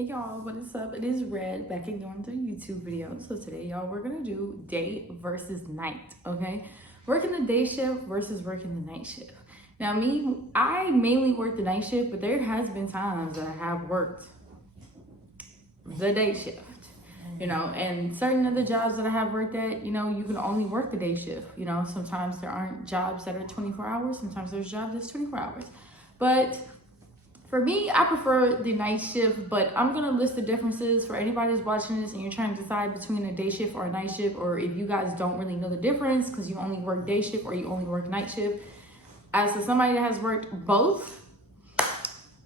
Hey y'all, what is up? It is Red back again with a YouTube video. So today, y'all, we're gonna do day versus night, okay? Working the day shift versus working the night shift. Now I mainly work the night shift, but there has been times that I have worked the day shift, and certain other jobs that I have worked at, you can only work the day shift. Sometimes there aren't jobs that are 24 hours, sometimes there's jobs that's 24 hours. But for me, I prefer the night shift, but I'm gonna list the differences for anybody who's watching this and you're trying to decide between a day shift or a night shift, or if you guys don't really know the difference because you only work day shift or you only work night shift. As to somebody that has worked both,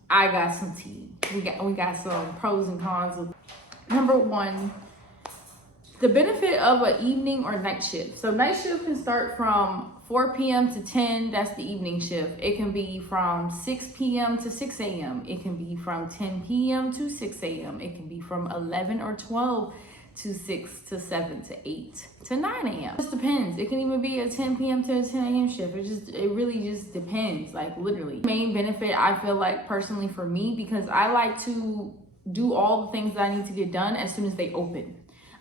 I got some tea. We got some pros and cons. Number one, the benefit of an evening or night shift. So night shift can start from 4 p.m. to 10, that's the evening shift. It can be from 6 p.m. to 6 a.m. It can be from 10 p.m. to 6 a.m. It can be from 11 or 12 to 6 to 7 to 8 to 9 a.m. It just depends. It can even be a 10 p.m. to a 10 a.m. shift. It really just depends, like literally. Main benefit, I feel like personally for me, because I like to do all the things that I need to get done as soon as they open.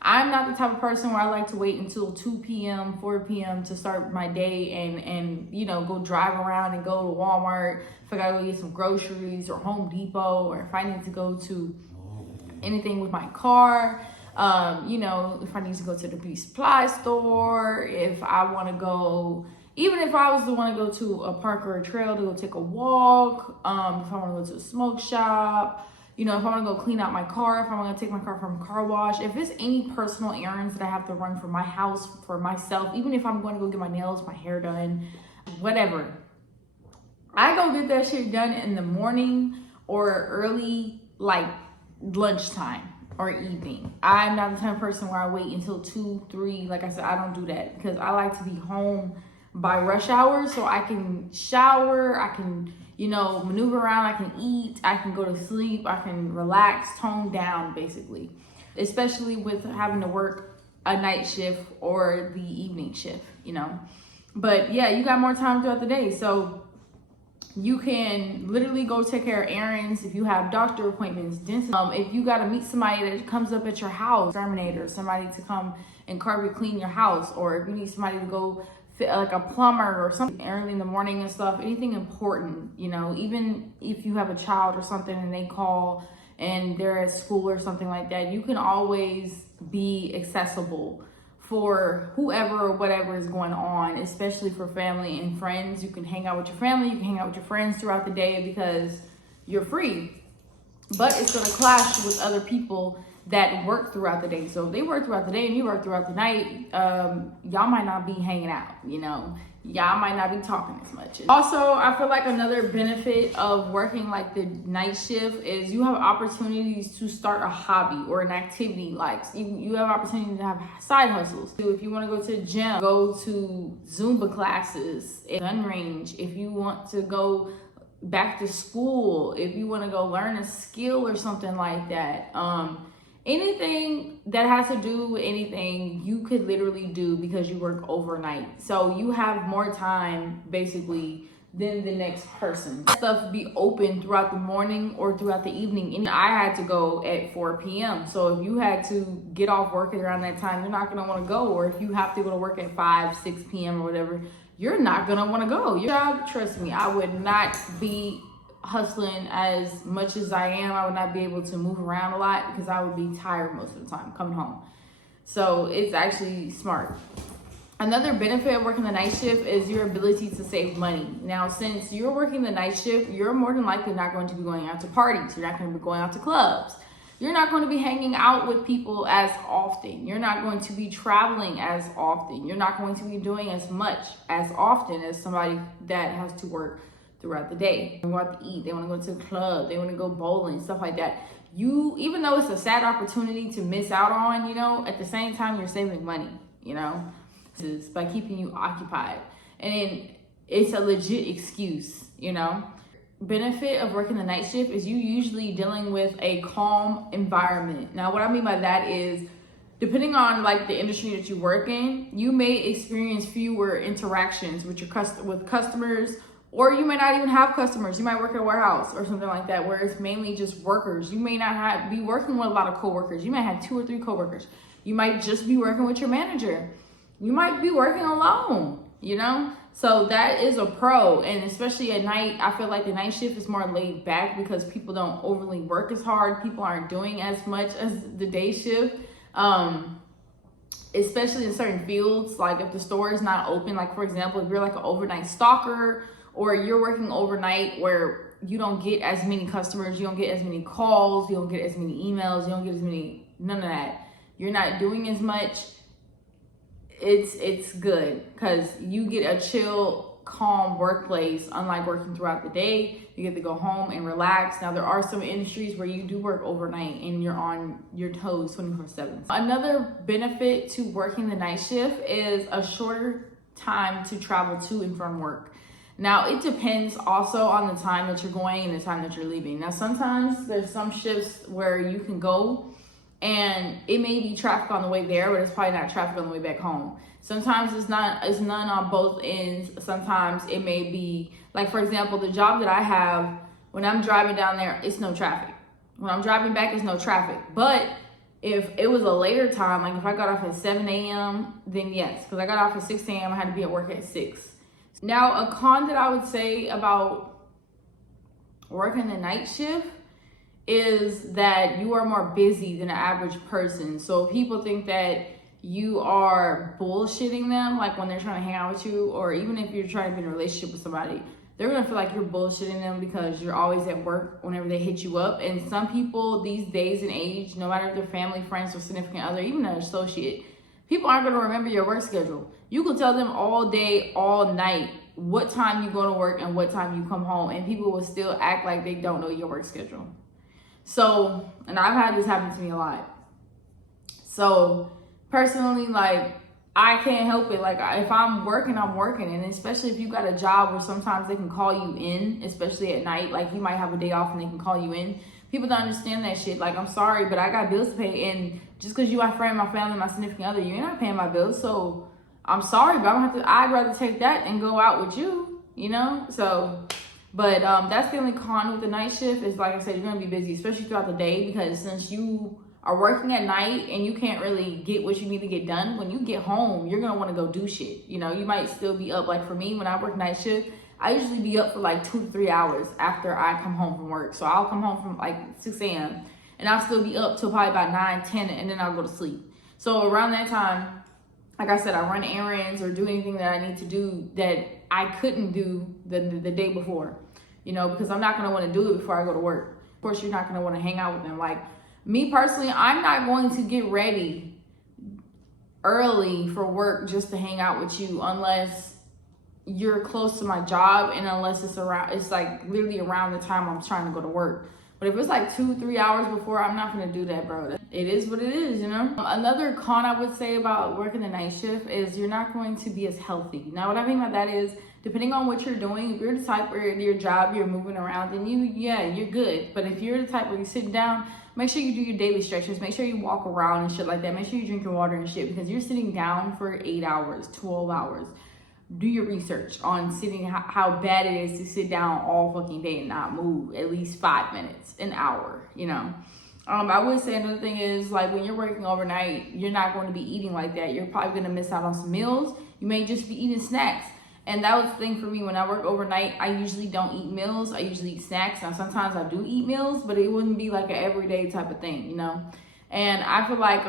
I'm not the type of person where I like to wait until 2 p.m., 4 p.m. to start my day and go drive around and go to Walmart if I gotta go get some groceries, or Home Depot, or if I need to go to anything with my car, if I need to go to the beauty supply store, if I want to go, even if I was to want to go to a park or a trail to go take a walk, if I want to go to a smoke shop, if I want to go clean out my car, if I want to take my car from a car wash, if it's any personal errands that I have to run for my house, for myself, even if I'm going to go get my nails, my hair done, whatever, I go get that shit done in the morning or early, like lunchtime or evening. I'm not the type of person where I wait until 2, 3. Like I said, I don't do that because I like to be home by rush hour so I can shower, I can maneuver around, I can eat, I can go to sleep, I can relax, tone down basically, especially with having to work a night shift or the evening shift, But yeah, you got more time throughout the day. So you can literally go take care of errands if you have doctor appointments, dentist. If you got to meet somebody that comes up at your house, exterminator, somebody to come and carpet clean your house, or if you need somebody to go fit, like a plumber or something early in the morning and stuff, anything important, even if you have a child or something and they call and they're at school or something like that, you can always be accessible for whoever or whatever is going on, especially for family and friends. You can hang out with your family, you can hang out with your friends throughout the day because you're free. But it's going to clash with other people that work throughout the day. So if they work throughout the day and you work throughout the night, y'all might not be hanging out, y'all might not be talking as much. Also, I feel like another benefit of working like the night shift is you have opportunities to start a hobby or an activity. Like you have opportunity to have side hustles. If you want to go to the gym, go to Zumba classes, gun range, if you want to go back to school, if you want to go learn a skill or something like that, anything that has to do with anything you could literally do because you work overnight. So you have more time basically than the next person. Stuff be open throughout the morning or throughout the evening. And I had to go at 4 p.m. So if you had to get off work around that time, you're not gonna want to go. Or if you have to go to work at 5, 6 p.m. or whatever, you're not gonna want to go. Your job, trust me, I would not be hustling as much as I am. I would not be able to move around a lot because I would be tired most of the time coming home. So it's actually smart. Another benefit of working the night shift is your ability to save money. Now, since you're working the night shift, you're more than likely not going to be going out to parties. You're not going to be going out to clubs. You're not going to be hanging out with people as often. You're not going to be traveling as often. You're not going to be doing as much as often as somebody that has to work throughout the day. They want to eat, they want to go to the club, they want to go bowling, stuff like that. Even though it's a sad opportunity to miss out on, at the same time you're saving money, This is by keeping you occupied. And it's a legit excuse, Benefit of working the night shift is you usually dealing with a calm environment. Now, what I mean by that is, depending on like the industry that you work in, you may experience fewer interactions with with customers Or you may not even have customers. You might work at a warehouse or something like that, where it's mainly just workers. You may not be working with a lot of coworkers. You might have 2 or 3 coworkers. You might just be working with your manager. You might be working alone, you know? So that is a pro. And especially at night, I feel like the night shift is more laid back because people don't overly work as hard. People aren't doing as much as the day shift. Especially in certain fields, like if the store is not open, like for example, if you're like an overnight stalker, or you're working overnight where you don't get as many customers, you don't get as many calls, you don't get as many emails, you don't get as many, none of that. You're not doing as much. It's good because you get a chill, calm workplace, unlike working throughout the day. You get to go home and relax. Now, there are some industries where you do work overnight and you're on your toes 24/7. Another benefit to working the night shift is a shorter time to travel to and from work. Now, it depends also on the time that you're going and the time that you're leaving. Now, sometimes there's some shifts where you can go and it may be traffic on the way there, but it's probably not traffic on the way back home. Sometimes it's none on both ends. Sometimes it may be, like for example, the job that I have, when I'm driving down there, it's no traffic. When I'm driving back, it's no traffic. But if it was a later time, like if I got off at 7 a.m., then yes, because I got off at 6 a.m., I had to be at work at 6. Now, a con that I would say about working the night shift is that you are more busy than an average person. So people think that you are bullshitting them, like when they're trying to hang out with you, or even if you're trying to be in a relationship with somebody, they're gonna feel like you're bullshitting them because you're always at work whenever they hit you up. And some people these days and age, no matter if they're family, friends, or significant other, even an associate, people aren't gonna remember your work schedule. You can tell them all day, all night, what time you go to work and what time you come home, and people will still act like they don't know your work schedule. So, and I've had this happen to me a lot. So personally, like, I can't help it. Like, if I'm working, I'm working. And especially if you got a job where sometimes they can call you in, especially at night, like you might have a day off and they can call you in. People don't understand that shit. Like, I'm sorry, but I got bills to pay. And just because you my friend, my family, my significant other, you're not paying my bills. So I'm sorry, but I'd rather take that and go out with you, you know? So, but that's the only con with the night shift is, like I said, you're gonna be busy, especially throughout the day, because since you are working at night and you can't really get what you need to get done, when you get home, you're gonna wanna go do shit. You know, you might still be up. Like for me, when I work night shift, I usually be up for like 2 to 3 hours after I come home from work. So I'll come home from like 6 a.m. and I'll still be up till probably about 9, 10, and then I'll go to sleep. So around that time, like I said, I run errands or do anything that I need to do that I couldn't do the day before, you know, because I'm not going to want to do it before I go to work. Of course, you're not going to want to hang out with them. Like me personally, I'm not going to get ready early for work just to hang out with you unless you're close to my job and unless it's like literally around the time I'm trying to go to work. But if it's like 2, 3 hours before, I'm not gonna do that, bro. It is what it is, you know? Another con I would say about working the night shift is you're not going to be as healthy. Now, what I mean by that is, depending on what you're doing, if you're the type where your job, you're moving around, then you're good. But if you're the type where you sit down, make sure you do your daily stretches. Make sure you walk around and shit like that. Make sure you drink your water and shit, because you're sitting down for 8 hours, 12 hours. Do your research on sitting, how bad it is to sit down all fucking day and not move at least 5 minutes, an hour, you know. I would say another thing is, like, when you're working overnight, you're not going to be eating like that. You're probably going to miss out on some meals. You may just be eating snacks. And that was the thing for me. When I work overnight, I usually don't eat meals. I usually eat snacks. Now, sometimes I do eat meals, but it wouldn't be like an everyday type of thing, you know. And I feel like,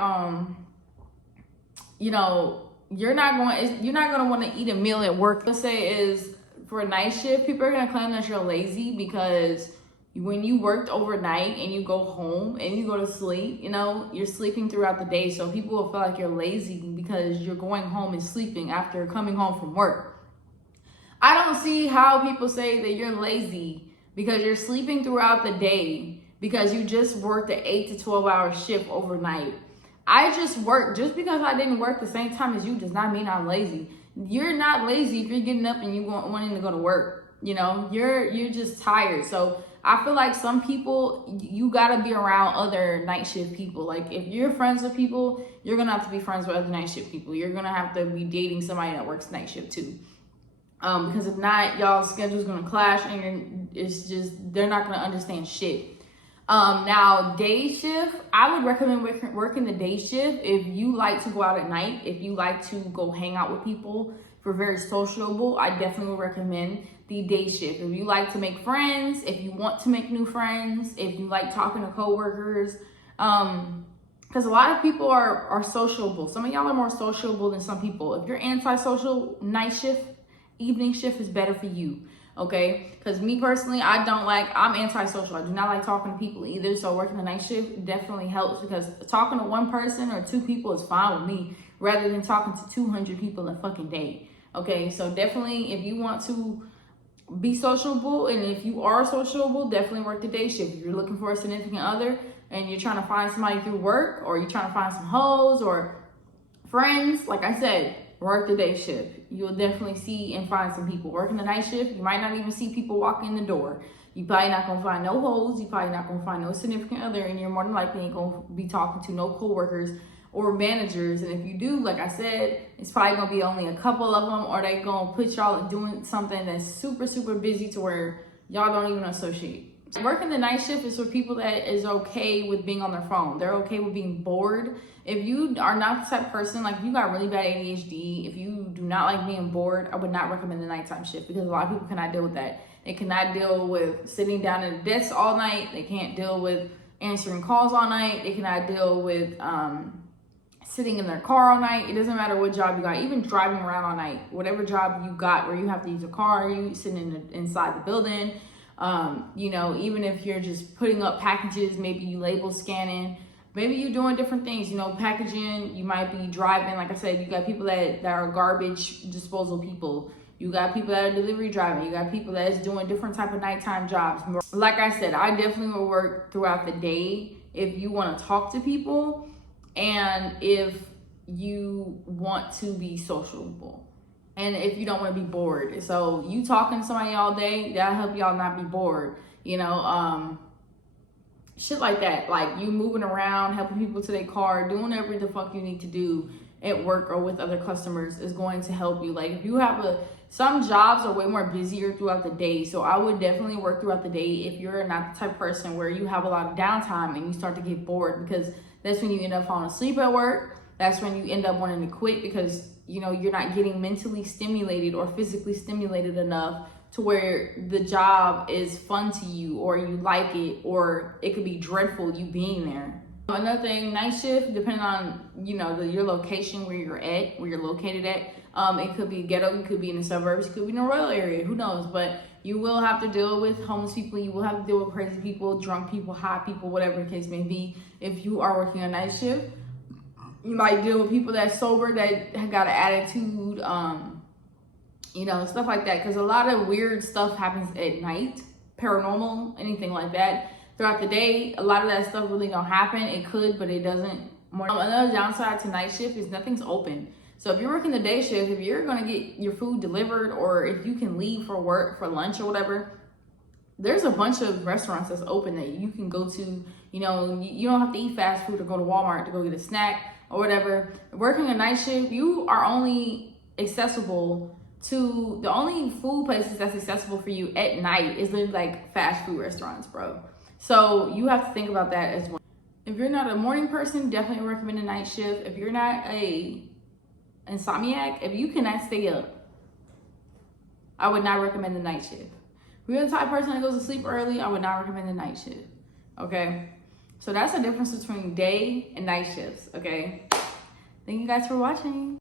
you know, you're not going to want to eat a meal at work. Let's say is for a night shift, people are going to claim that you're lazy because when you worked overnight and you go home and you go to sleep, you know, you're sleeping throughout the day. So people will feel like you're lazy because you're going home and sleeping after coming home from work. I don't see how people say that you're lazy because you're sleeping throughout the day because you just worked an 8 to 12 hour shift overnight. I just work. Just because I didn't work the same time as you does not mean I'm lazy. You're not lazy if you're getting up and you wanting to go to work. You know, you're just tired. So I feel like some people, you gotta be around other night shift people. Like if you're friends with people, you're gonna have to be friends with other night shift people. You're gonna have to be dating somebody that works night shift too. Because if not, y'all's schedule's gonna clash and they're not gonna understand shit. Now day shift, I would recommend working the day shift if you like to go out at night, if you like to go hang out with people, if you're very sociable. I definitely would recommend the day shift. If you like to make friends, if you want to make new friends, if you like talking to coworkers, because a lot of people are sociable. Some of y'all are more sociable than some people. If you're antisocial, night shift, evening shift is better for you. Okay, because me personally, I'm antisocial. I do not like talking to people either. So working the night shift definitely helps, because talking to one person or two people is fine with me, rather than talking to 200 people in a fucking day. Okay, so definitely if you want to be sociable, and if you are sociable, definitely work the day shift. If you're looking for a significant other and you're trying to find somebody through work, or you're trying to find some hoes or friends, like I said, work the day shift. You'll definitely see and find some people. Working the night shift, you might not even see people walk in the door. You probably not gonna find no hoes. You probably not gonna find no significant other, and you're more than likely ain't gonna be talking to no coworkers or managers. And if you do, like I said, it's probably gonna be only a couple of them, or they gonna put y'all doing something that's super, super busy to where y'all don't even associate. Working the night shift is for people that is okay with being on their phone. They're okay with being bored. If you are not the type of person, like if you got really bad ADHD, if you do not like being bored, I would not recommend the nighttime shift, because a lot of people cannot deal with that. They cannot deal with sitting down at a desk all night. They can't deal with answering calls all night. They cannot deal with sitting in their car all night. It doesn't matter what job you got, even driving around all night, whatever job you got where you have to use a car, you sitting inside the building. You know, even if you're just putting up packages, maybe you label scanning, maybe you're doing different things, you know, packaging, you might be driving. Like I said, you got people that are garbage disposal people. You got people that are delivery driving. You got people that is doing different type of nighttime jobs. Like I said, I definitely will work throughout the day if you want to talk to people and if you want to be sociable. And if you don't want to be bored. So you talking to somebody all day, that'll help y'all not be bored. You know, shit like that. Like you moving around, helping people to their car, doing whatever the fuck you need to do at work or with other customers is going to help you. Like if you have some jobs are way more busier throughout the day. So I would definitely work throughout the day if you're not the type of person where you have a lot of downtime and you start to get bored, because that's when you end up falling asleep at work. That's when you end up wanting to quit, because you know, you're not getting mentally stimulated or physically stimulated enough to where the job is fun to you, or you like it, or it could be dreadful you being there. Another thing, night shift, depending on, you know, your location, where you're at, where you're located at. It could be ghetto, it could be in the suburbs, it could be in a rural area, who knows? But you will have to deal with homeless people, you will have to deal with crazy people, drunk people, high people, whatever the case may be, if you are working a night shift. You might deal with people that's sober, that have got an attitude, you know, stuff like that. Because a lot of weird stuff happens at night, paranormal, anything like that. Throughout the day, a lot of that stuff really don't happen. It could, but it doesn't. Another downside to night shift is nothing's open. So if you're working the day shift, if you're going to get your food delivered, or if you can leave for work, for lunch or whatever, there's a bunch of restaurants that's open that you can go to. You know, you don't have to eat fast food or go to Walmart to go get a snack or whatever. Working a night shift, you are only accessible to, the only food places that's accessible for you at night is literally like fast food restaurants, bro. So you have to think about that as well. If you're not a morning person, definitely recommend a night shift. If you're not a insomniac, if you cannot stay up, I would not recommend the night shift. If you're the type of person that goes to sleep early, I would not recommend the night shift. Okay? So that's the difference between day and night shifts, okay? Thank you guys for watching.